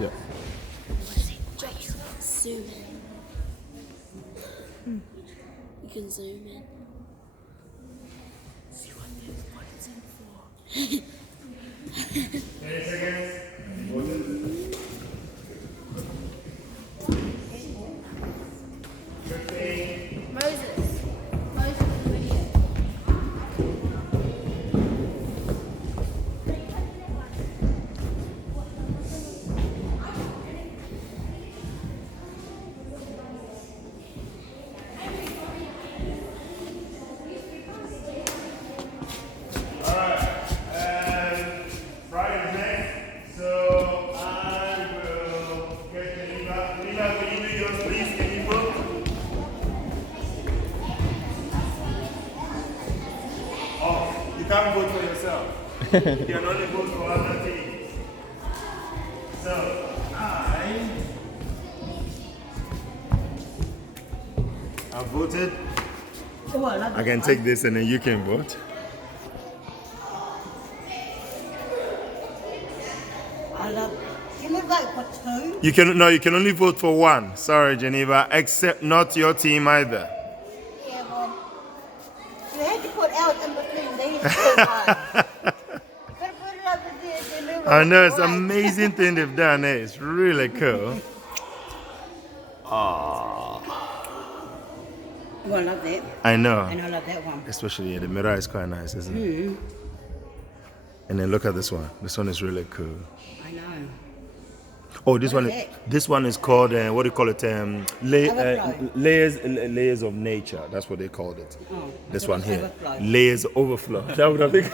Yeah. Zoom in. You can zoom in. See what it's in for. 20 seconds. Moses. Moses in the video. Brian next. So I will get Geneva. Geneva, will you do yours, please? Can you vote? Oh, you can't vote for yourself. You can only vote for other teams. So I voted. I can take this and then you can vote. Can we vote for two? You can only vote for one. Sorry, Geneva, except not your team either. Yeah, well, you had to put out in between these two ones. Gotta put it over there, the little I know, it's an right. amazing thing they've done. Eh? It's really cool. Oh, I love that. I know. And I love that one. Especially the mirror is quite nice, isn't it? And then look at this one. This one is really cool. I know. Oh, this What one. is This one is called what do you call it? Overflow. Layers of nature. That's what they called it. Oh, This I one thought it was here. overflow. Layers overflow. That would have been.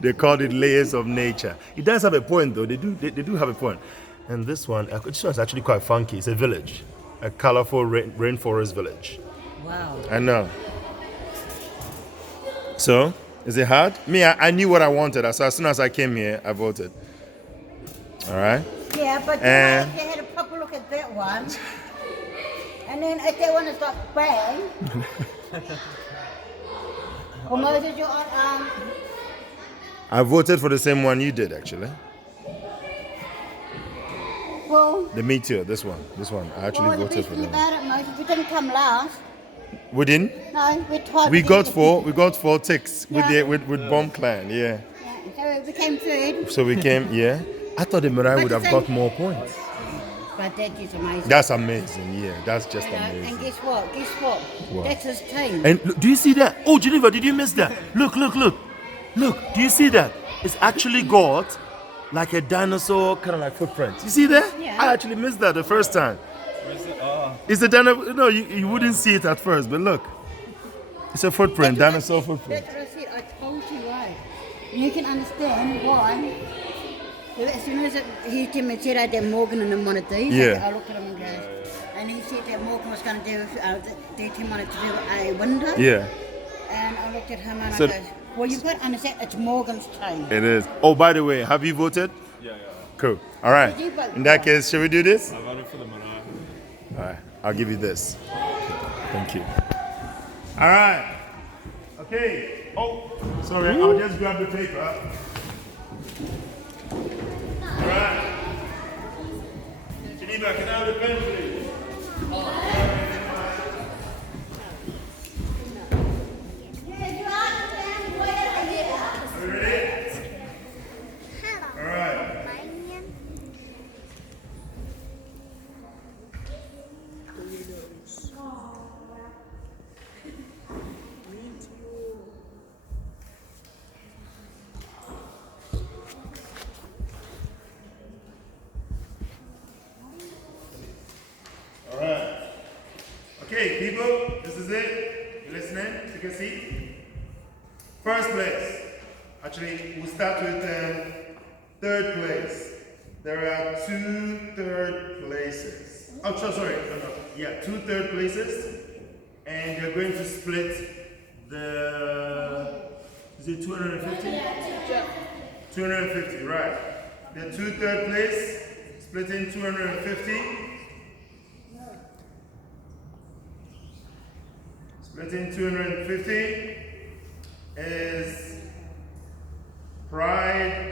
They called it layers of nature. It does have a point though. They do have a point. And this one is actually quite funky. It's a village, a colorful rainforest village. Wow. I know. So, is it hard? Me, I knew what I wanted. So as soon as I came here, I voted. All right. Yeah, but And- if you had a proper look at that one, and then if that one is like bang, well, Moses, you're on, I voted for the same one you did, actually. well, The Me Too, this one. I actually well, the voted best for thing them. about it, Moses, we didn't come last. We didn't? No, we tried. We to got get four. We got 4 ticks Yeah. with Bomb Clan, yeah. So we became third, So we came, yeah. I thought the Mirai But would the have thing- got more points. but that is amazing. That's amazing, yeah. That's just You know, and amazing. guess what? What? That's his team. And look, do you see that? Oh, Geneva, did you miss that? Look. Look, do you see that? It's actually got like a dinosaur kind of like footprint. You see that? Yeah. I actually missed that the first time. It's a dinosaur. No, you wouldn't see it at first, but look. It's a footprint, dinosaur footprint. That's what I said. I told you right. You can understand why. As soon as he said that Morgan and them wanted these, Yeah. I looked at him and goes, and he said that Morgan was going to do, their team wanted to do a window. Yeah, And I looked at him and So- I goes, well, you've got to understand, it's Morgan's team. it is. Oh, by the way, have you voted? Yeah. Cool. All right. Did you vote In that for? case, shall we do this? I voted for the Mirai. All right. I'll give you this. Thank you. All right. Okay. Oh, sorry. I'll just grab the paper. All right. Geneva, can I have the pen, please? Are we ready? All right. All right. Okay, people, this is it. You listening? Take a seat. First place. Actually, we'll start with third place. There are 2 third places. Oh, sorry. No. Yeah, 2 third places. And you're going to split the. Is it 250? 250, right. The 2 third place, splitting 250. Splitting 250 is Pride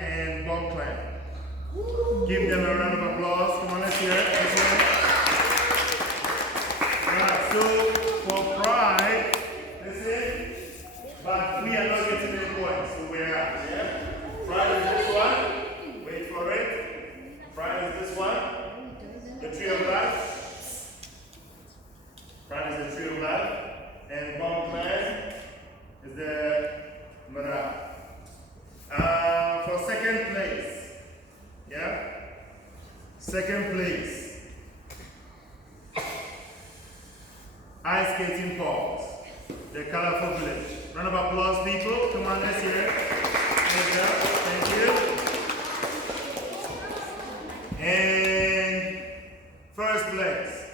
Second place, Ice Skating Falls, the Colorful Village. Round of applause, people. Come on, let's hear it. There you go. Thank you. And first place.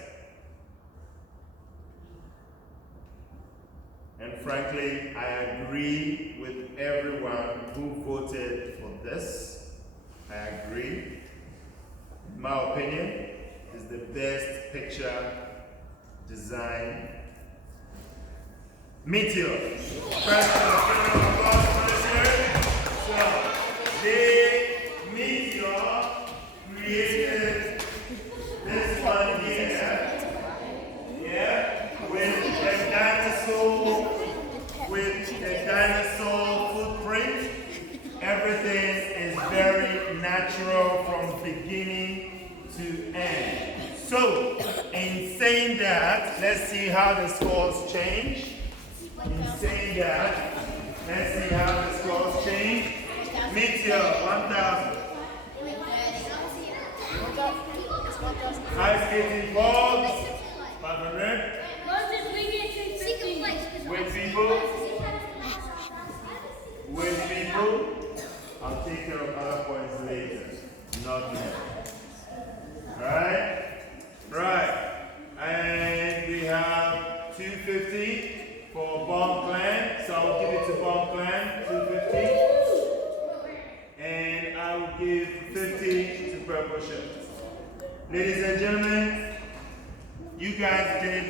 And frankly, I agree with everyone who voted for this. I agree. In my opinion, is the best picture design. Meteor. First round of applause for this year. So, the Meteor created this one here. Yeah, with a dinosaur footprint. Everything is very natural from beginning to end. So, in saying that, let's see how the scores change. In saying that, let's see how the scores change. Meteor, 1,000. Ice Skating Falls, 500. With people, I'll take care of other points later. Not now. Right? Right. And we have 250 for Bomb Clan. So I'll give it to Bomb Clan, 250. And I will give 50 to Purple Shirts. Ladies and gentlemen, you guys did,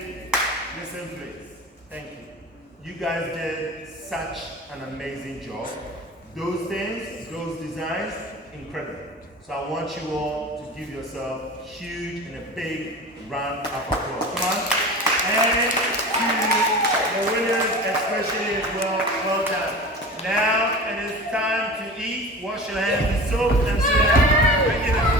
listen please, thank you. You guys did such an amazing job. Those things, those designs, incredible. So I want you all to give yourself a huge and a big round of applause. Come on. And to the winners especially as well, well done. Now it is time to eat. Wash your hands with soap and sit down. Bring it up.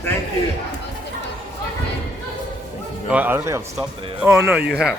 Thank you. Thank you. Oh, I don't think I've stopped there yet. Oh no, you have.